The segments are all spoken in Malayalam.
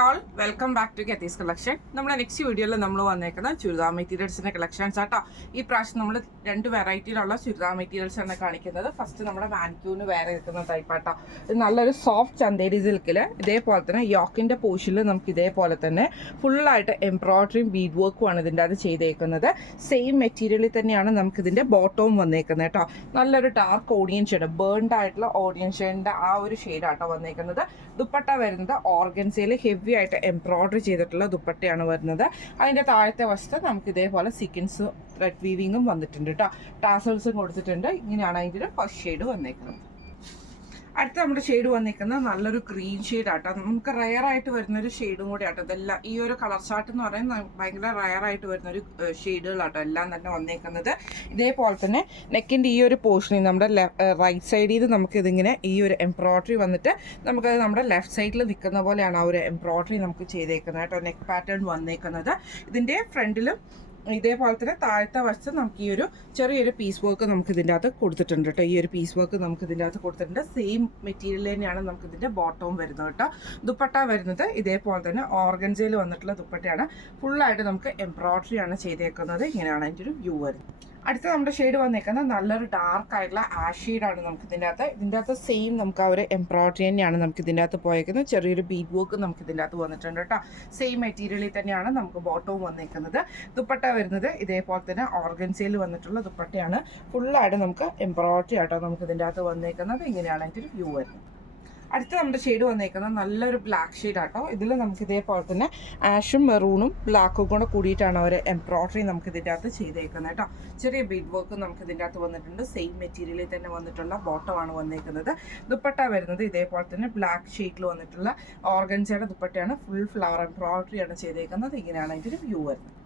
ഓൾ വെൽക്കം ബാക്ക് ടു കെത്തീസ് കളക്ഷൻ. നമ്മുടെ നെക്സ്റ്റ് വീഡിയോയിൽ നമ്മൾ വന്നേക്കുന്ന ചുരിദാർ മെറ്റീരിയൽസിന്റെ കളക്ഷൻസ് ആട്ടോ. ഈ പ്രാവശ്യം നമ്മൾ 2 വെറൈറ്റിയിലുള്ള ചുരിദാർ മെറ്റീരിയൽസ് ആണ് കാണിക്കുന്നത്. ഫസ്റ്റ് നമ്മുടെ വാൻക്യൂന് വേറെ നിൽക്കുന്ന ടൈപ്പ് ആട്ടോ. ഇത് നല്ലൊരു സോഫ്റ്റ് ചന്തേരി സിൽക്കിൽ ഇതേപോലെ തന്നെ യോക്കിന്റെ പോർഷനിൽ നമുക്ക് ഇതേപോലെ തന്നെ ഫുള്ളായിട്ട് എംബ്രോയിഡറിയും ബീഡ് വർക്കും ആണ് ഇതിൻ്റെ അത് ചെയ്തേക്കുന്നത്. സെയിം മെറ്റീരിയലിൽ തന്നെയാണ് നമുക്ക് ഇതിന്റെ ബോട്ടവും വന്നേക്കുന്നത് കേട്ടോ. നല്ലൊരു ഡാർക്ക് ഓഡിയൻ ഷെയ്ഡ്, ബേൺഡ് ആയിട്ടുള്ള ഓഡിയൻ ഷെയ്ഡിന്റെ ആ ഒരു ഷെയ്ഡാട്ടോ വന്നേക്കുന്നത്. ദുപ്പട്ട വരുന്നത് ഓർഗൻസയിൽ ഹെവി ആയിട്ട് എംബ്രോയിഡറി ചെയ്തിട്ടുള്ള ദുപ്പട്ടയാണ് വരുന്നത്. അതിൻ്റെ താഴത്തെ വശത്ത് നമുക്ക് ഇതേപോലെ സീക്വൻസ് ത്രെഡ് വീവിങ്ങും വന്നിട്ടുണ്ട് കേട്ടോ. ടാസൽസും കൊടുത്തിട്ടുണ്ട്. ഇങ്ങനെയാണ് അതിൻ്റെ ഫസ്റ്റ് ഷെയ്ഡ് വന്നേക്കുന്നത്. അടുത്ത നമ്മുടെ ഷെയ്ഡ് വന്നിരിക്കുന്നത് നല്ലൊരു ഗ്രീൻ ഷെയ്ഡ് ആട്ടോ. നമുക്ക് റയർ ആയിട്ട് വരുന്നൊരു ഷെയ്ഡും കൂടി ആട്ടോ. ഇതെല്ലാം ഈ ഒരു കളർ ചാർട്ട് എന്ന് പറയുന്നത് ഭയങ്കര റയർ ആയിട്ട് വരുന്നൊരു ഷെയ്ഡുകളാട്ടോ എല്ലാം തന്നെ വന്നേക്കുന്നത്. ഇതേപോലെ തന്നെ നെക്കിൻ്റെ ഈ ഒരു പോർഷനിൽ നമ്മുടെ റൈറ്റ് സൈഡിൽ നിന്ന് നമുക്കിതിങ്ങനെ ഈ ഒരു എംബ്രോയിഡറി വന്നിട്ട് നമുക്കത് നമ്മുടെ ലെഫ്റ്റ് സൈഡിൽ നിൽക്കുന്ന പോലെയാണ് ആ ഒരു എംബ്രോയിഡറി നമുക്ക് ചെയ്തേക്കുന്നത് കേട്ടോ. നെക്ക് പാറ്റേൺ വന്നേക്കുന്നത്. ഇതിൻ്റെ ഫ്രണ്ടിലും ഇതേപോലെ തന്നെ താഴത്തെ വശത്ത് നമുക്ക് ഈ ഒരു ചെറിയൊരു പീസ് വർക്ക് നമുക്ക് ഇതിൻ്റെ അകത്ത് കൊടുത്തിട്ടുണ്ട് കേട്ടോ. ഈ ഒരു പീസ് വർക്ക് നമുക്ക് ഇതിൻ്റെ അകത്ത് കൊടുത്തിട്ടുണ്ട്. സെയിം മെറ്റീരിയൽ തന്നെയാണ് നമുക്ക് ഇതിൻ്റെ ബോട്ടവും വരുന്നത് കേട്ടോ. ദുപ്പട്ട വരുന്നത് ഇതേപോലെ തന്നെ ഓർഗൻസയിൽ വന്നിട്ടുള്ള ദുപ്പട്ടയാണ്. ഫുള്ളായിട്ട് നമുക്ക് എംബ്രോയിഡറി ആണ് ചെയ്തേക്കുന്നത്. ഇങ്ങനെയാണ് അതിൻ്റെ ഒരു വ്യൂ വരുന്നത്. അടുത്ത നമ്മുടെ ഷെയ്ഡ് വന്നേക്കുന്നത് നല്ലൊരു ഡാർക്ക് ആയിട്ടുള്ള ആഷ് ഷെയ്ഡാണ് നമുക്ക് ഇതിൻ്റെ അകത്ത് സെയിം നമുക്ക് ആ ഒരു എംബ്രോയിഡറി തന്നെയാണ് നമുക്ക് ഇതിൻ്റെ അകത്ത് പോയേക്കുന്നത്. ചെറിയൊരു ബീഡ് വർക്ക് നമുക്ക് ഇതിൻ്റെ അകത്ത് വന്നിട്ടുണ്ട് കേട്ടോ. സെയിം മെറ്റീരിയലിൽ തന്നെയാണ് നമുക്ക് ബോട്ടവും വന്നേക്കുന്നത്. ദുപ്പട്ട വരുന്നത് ഇതേപോലെ തന്നെ ഓർഗൻസയിൽ വന്നിട്ടുള്ള ദുപ്പട്ടയാണ്. ഫുള്ളായിട്ട് നമുക്ക് എംബ്രോയിഡറി ആട്ടോ നമുക്ക് ഇതിൻ്റെ അകത്ത് വന്നേക്കുന്നത്. ഇങ്ങനെയാണ് അതിൻ്റെ ഒരു വ്യൂ വരുന്നത്. അടുത്ത നമ്മുടെ ഷെയ്ഡ് വന്നേക്കുന്നത് നല്ലൊരു ബ്ലാക്ക് ഷെയ്ഡ് ആട്ടോ. ഇതിൽ നമുക്ക് ഇതേപോലെ തന്നെ ആഷും മെറൂണും ബ്ലാക്കും കൂടെ കൂടിയിട്ടാണ് അവർ എംബ്രോയിഡറി നമുക്ക് ഇതിൻ്റെ അകത്ത് ചെയ്തേക്കുന്നത് കേട്ടോ. ചെറിയ ബീഡ് വർക്ക് നമുക്ക് ഇതിൻ്റെ അകത്ത് വന്നിട്ടുണ്ട്. സെയിം മെറ്റീരിയലിൽ തന്നെ വന്നിട്ടുള്ള ബോട്ടമാണ് വന്നേക്കുന്നത്. ദുപ്പട്ട വരുന്നത് ഇതേപോലെ തന്നെ ബ്ലാക്ക് ഷെയ്ഡിൽ വന്നിട്ടുള്ള ഓർഗൻസയുടെ ദുപ്പട്ടയാണ്. ഫുൾ ഫ്ലവർ എംബ്രോയിഡറിയാണ് ചെയ്തേക്കുന്നത്. ഇങ്ങനെയാണ് അതിൻ്റെ ഒരു വ്യൂ വരുന്നത്.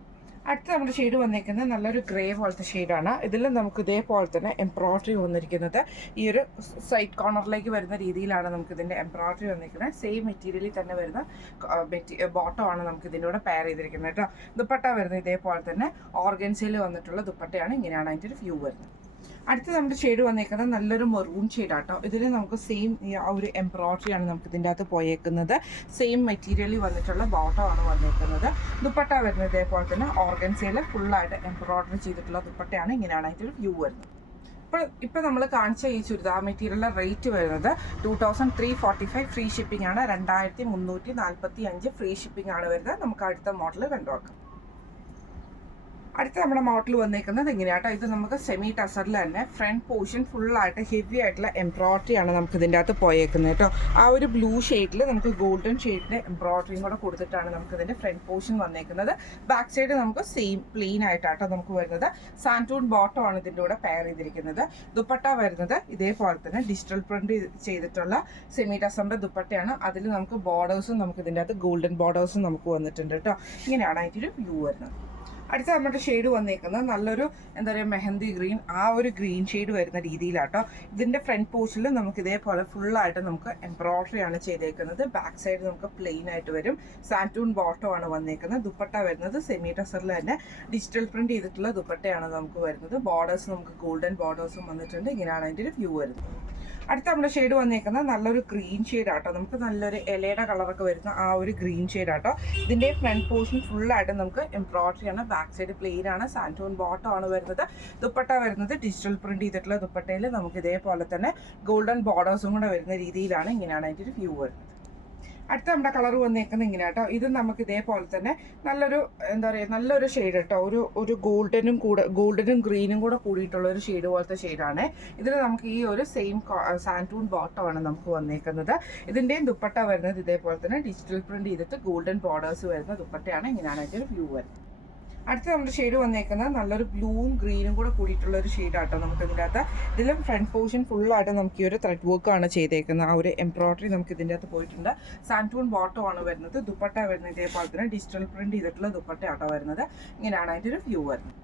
അടുത്ത നമ്മുടെ ഷെയ്ഡ് വന്നിരിക്കുന്നത് നല്ലൊരു ഗ്രേ പോലത്തെ ഷെയ്ഡാണ്. ഇതിൽ നമുക്ക് ഇതേപോലെ തന്നെ എംബ്രോയിഡറി വന്നിരിക്കുന്നത് ഈ ഒരു സൈഡ് കോർണറിലേക്ക് വരുന്ന രീതിയിലാണ് നമുക്ക് ഇതിൻ്റെ എംബ്രോയിഡറി വന്നിരിക്കുന്നത്. സെയിം മെറ്റീരിയലിൽ തന്നെ വരുന്ന ബോട്ടമാണ് നമുക്ക് ഇതിൻ്റെ കൂടെ പെയർ ചെയ്തിരിക്കുന്നത് കേട്ടോ. ദുപ്പട്ട വരുന്നത് ഇതേപോലെ തന്നെ ഓർഗൻസയിൽ വന്നിട്ടുള്ള ദുപ്പട്ടയാണ്. ഇങ്ങനെയാണ് അതിൻ്റെ ഒരു വ്യൂ വരുന്നത്. അടുത്ത നമ്മുടെ ഷെയ്ഡ് വന്നേക്കുന്നത് നല്ലൊരു മെറൂൺ ഷെയ്ഡാട്ടോ. ഇതിൽ നമുക്ക് സെയിം ആ ഒരു എംബ്രോയിഡറിയാണ് നമുക്ക് ഇതിൻ്റെ അകത്ത് പോയേക്കുന്നത്. സെയിം മെറ്റീരിയലിൽ വന്നിട്ടുള്ള ബോട്ടമാണ് വന്നേക്കുന്നത്. ദുപ്പട്ട വരുന്നത് ഇതേപോലെ തന്നെ ഓർഗൻസയിൽ ഫുള്ളായിട്ട് എംബ്രോയിഡറി ചെയ്തിട്ടുള്ള ദുപ്പട്ടയാണ്. ഇങ്ങനെയാണ് അതിൻ്റെ ഒരു വ്യൂ വരുന്നത്. ഇപ്പം നമ്മൾ കാണിച്ച ഈ ചുരിദാർ മെറ്റീരിയലിൻ്റെ റേറ്റ് വരുന്നത് 2345 ഫ്രീ ഷിപ്പിംഗ് ആണ്. 2345 ഫ്രീ ഷിപ്പിംഗ് ആണ് വരുന്നത്. നമുക്ക് അടുത്ത മോഡൽ കണ്ടുനോക്കാം. അടുത്ത നമ്മുടെ മോഡൽ വന്നേക്കുന്നത് ഇങ്ങനെയാട്ടോ. ഇത് നമുക്ക് സെമി ടസറിൽ തന്നെ ഫ്രണ്ട് പോർഷൻ ഫുള്ളായിട്ട് ഹെവി ആയിട്ടുള്ള എംബ്രോയിഡറി ആണ് നമുക്ക് ഇതിൻ്റെ അകത്ത് പോയേക്കുന്നത് കേട്ടോ. ആ ഒരു ബ്ലൂ ഷെയ്ഡിൽ നമുക്ക് ഗോൾഡൻ ഷെയ്ഡിൻ്റെ എംബ്രോയിഡറിയും കൂടെ കൊടുത്തിട്ടാണ് നമുക്ക് ഇതിൻ്റെ ഫ്രണ്ട് പോർഷൻ വന്നേക്കുന്നത്. ബാക്ക് സൈഡ് നമുക്ക് സെയിം പ്ലെയിൻ ആയിട്ടാട്ടോ നമുക്ക് വരുന്നത്. സാൻറ്റൂൺ ബോട്ടം ആണ് ഇതിൻ്റെ കൂടെ പെയർ ചെയ്തിരിക്കുന്നത്. ദുപ്പട്ട വരുന്നത് ഇതേപോലെ തന്നെ ഡിജിറ്റൽ പ്രിന്റ് ചെയ്തിട്ടുള്ള സെമി ടസറിൻ്റെ ദുപ്പട്ടയാണ്. അതിൽ നമുക്ക് ബോർഡേഴ്സും നമുക്ക് ഇതിൻ്റെ അകത്ത് ഗോൾഡൻ ബോർഡേഴ്സും നമുക്ക് വന്നിട്ടുണ്ട് കേട്ടോ. ഇങ്ങനെയാണ് അതിൻ്റെ ഒരു വ്യൂ വരുന്നത്. അടുത്ത നമ്മുടെ ഷെയ്ഡ് വന്നേക്കുന്നത് നല്ലൊരു എന്താ പറയുക മെഹന്തി ഗ്രീൻ, ആ ഒരു ഗ്രീൻ ഷെയ്ഡ് വരുന്ന രീതിയിലാട്ടോ. ഇതിൻ്റെ ഫ്രണ്ട് പോർഷനിൽ നമുക്ക് ഇതേപോലെ ഫുള്ളായിട്ട് നമുക്ക് എംബ്രോയിഡറി ആണ് ചെയ്തേക്കുന്നത്. ബാക്ക് സൈഡ് നമുക്ക് പ്ലെയിൻ ആയിട്ട് വരും. സാൻറ്റൂൺ ബോട്ടം ആണ് വന്നേക്കുന്നത്. ദുപ്പട്ട വരുന്നത് സെമി ടസറിൽ തന്നെ ഡിജിറ്റൽ പ്രിന്റ് ചെയ്തിട്ടുള്ള ദുപ്പട്ടയാണ് നമുക്ക് വരുന്നത്. ബോർഡേഴ്സ് നമുക്ക് ഗോൾഡൻ ബോർഡേഴ്സും വന്നിട്ടുണ്ട്. ഇങ്ങനെയാണ് അതിൻ്റെ ഒരു വ്യൂ വരുന്നത്. അടുത്ത നമ്മുടെ ഷെയ്ഡ് വന്നേക്കുന്നത് നല്ലൊരു ഗ്രീൻ ഷെയ്ഡ് ആട്ടോ. നമുക്ക് നല്ലൊരു ഇലയുടെ കളറൊക്കെ വരുന്ന ആ ഒരു ഗ്രീൻ ഷെയ്ഡ് ആട്ടോ. ഇതിൻ്റെ ഫ്രണ്ട് പോർഷൻ ഫുള്ളായിട്ട് നമുക്ക് എംബ്രോയിഡറി ആണ്. ബാക്ക് സൈഡ് പ്ലെയിൻ ആണ്. സാൻറ്റൂൺ ബോട്ടം ആണ് വരുന്നത്. ദുപ്പട്ട വരുന്നത് ഡിജിറ്റൽ പ്രിന്റ് ചെയ്തിട്ടുള്ള ദുപ്പട്ടയിൽ നമുക്ക് ഇതേപോലെ തന്നെ ഗോൾഡൻ ബോർഡേഴ്സും കൂടെ വരുന്ന രീതിയിലാണ്. ഇങ്ങനെയാണ് അതിൻ്റെ ഒരു വ്യൂ വരുന്നത്. അടുത്ത നമ്മുടെ കളർ വന്നേക്കുന്നത് ഇങ്ങനെ കേട്ടോ. ഇത് നമുക്ക് ഇതേപോലെ തന്നെ നല്ലൊരു എന്താ പറയുക നല്ലൊരു ഷെയ്ഡ് കേട്ടോ. ഒരു ഗോൾഡനും ഗ്രീനും കൂടെ കൂടിയിട്ടുള്ള ഒരു ഷെയ്ഡ് പോലത്തെ ഷെയ്ഡാണ്. ഇതിൽ നമുക്ക് ഈ ഒരു സെയിം സാൻറ്റൂൺ ബോട്ടമാണ് നമുക്ക് വന്നേക്കുന്നത്. ഇതിൻ്റെയും ദുപ്പട്ട വരുന്നത് ഇതേപോലെ തന്നെ ഡിജിറ്റൽ പ്രിന്റ് ചെയ്തിട്ട് ഗോൾഡൻ ബോർഡേഴ്സ് വരുന്ന ദുപ്പട്ടയാണ്. ഇങ്ങനെയാണ് അതിൻ്റെ ഒരു വ്യൂ വരുന്നത്. അടുത്ത നമ്മുടെ ഷെയ്ഡ് വന്നേക്കുന്നത് നല്ലൊരു ബ്ലൂവും ഗ്രീനും കൂടെ കൂടിയിട്ടുള്ള ഒരു ഷെയ്ഡാട്ടോ. നമുക്ക് ഇതിൻ്റെ അകത്ത് ഇതിലും ഫ്രണ്ട് പോർഷൻ ഫുള്ളായിട്ട് നമുക്ക് ഈ ഒരു ത്രെഡ് വർക്കാണ് ചെയ്തേക്കുന്നത്. ആ ഒരു എംബ്രോയിഡറി നമുക്ക് ഇതിൻ്റെ അകത്ത് പോയിട്ടുണ്ട്. സാൻറ്റൂൺ ബോട്ടം ആണ് വരുന്നത്. ദുപ്പട്ട വരുന്നത് ഇതേപോലെ തന്നെ ഡിജിറ്റൽ പ്രിന്റ് ചെയ്തിട്ടുള്ള ദുപ്പട്ട ആട്ടോ വരുന്നത്. ഇങ്ങനെയാണ് അതിൻ്റെ ഒരു വ്യൂ വരുന്നത്.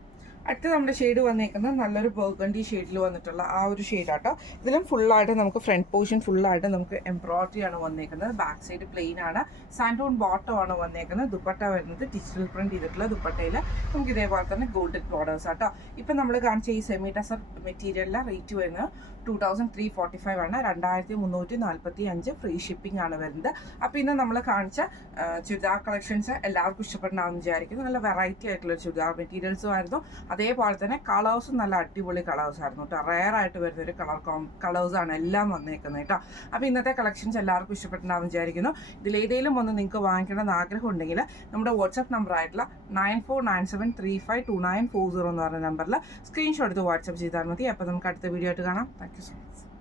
അടുത്ത നമ്മുടെ ഷെയ്ഡ് വന്നേക്കുന്നത് നല്ലൊരു ബർഗണ്ടി ഷെയ്ഡിൽ വന്നിട്ടുള്ള ആ ഒരു ഷെയ്ഡാട്ടോ. ഇതിലും ഫുള്ളായിട്ട് നമുക്ക് ഫ്രണ്ട് പോർഷൻ ഫുള്ളായിട്ട് നമുക്ക് എംബ്രോയിഡറി ആണ് വന്നേക്കുന്നത്. ബാക്ക് സൈഡ് പ്ലെയിൻ ആണ്. സാൻഡൂൺ ബോട്ടം ആണ് വന്നേക്കുന്നത്. ദുപ്പട്ട വരുന്നത് ഡിജിറ്റൽ പ്രിന്റ് ചെയ്തിട്ടുള്ള ദുപ്പട്ടയിൽ നമുക്ക് ഇതേപോലെ തന്നെ ഗോൾഡൻ ബോർഡേഴ്സ് ആട്ടോ. ഇപ്പം നമ്മൾ കാണിച്ച ഈ സെമി ടെസർ മെറ്റീരിയലിലെ റേറ്റ് വരുന്നത് 2345 ആണ്. 2345 ഫ്രീ ഷിപ്പിംഗ് ആണ് വരുന്നത്. അപ്പോൾ ഇന്ന് നമ്മൾ കാണിച്ച ചുരിദാർ കളക്ഷൻസ് എല്ലാവർക്കും ഇഷ്ടപ്പെടണമെന്ന് വിചാരിക്കുന്നു. നല്ല വെറൈറ്റി ആയിട്ടുള്ള ചുരിദാർ മെറ്റീരിയൽസും ആയിരുന്നു. അതേപോലെ തന്നെ കളേഴ്സും നല്ല അടിപൊളി കളേഴ്സ് ആയിരുന്നു കേട്ടോ. റെയർ ആയിട്ട് വരുന്നൊരു കളേഴ്സാണ് എല്ലാം വന്നേക്കുന്നത് കേട്ടോ. അപ്പോൾ ഇന്നത്തെ കളക്ഷൻസ് എല്ലാവർക്കും ഇഷ്ടപ്പെടണമെന്ന് വിചാരിക്കുന്നു. ഇതിലേതെങ്കിലും ഒന്ന് നിങ്ങൾക്ക് വാങ്ങിക്കണമെന്ന് ആഗ്രഹം ഉണ്ടെങ്കിൽ നമ്മുടെ വാട്സ്ആപ്പ് നമ്പർ ആയിട്ടുള്ള 9497352940 എന്ന് പറയുന്ന നമ്പറിൽ സ്ക്രീൻഷോട്ട് എടുത്ത് വാട്സ്ആപ്പ് ചെയ്താൽ മതി. അപ്പോൾ നമുക്ക് അടുത്ത വീഡിയോ ആയിട്ട് കാണാം. Thank you so much.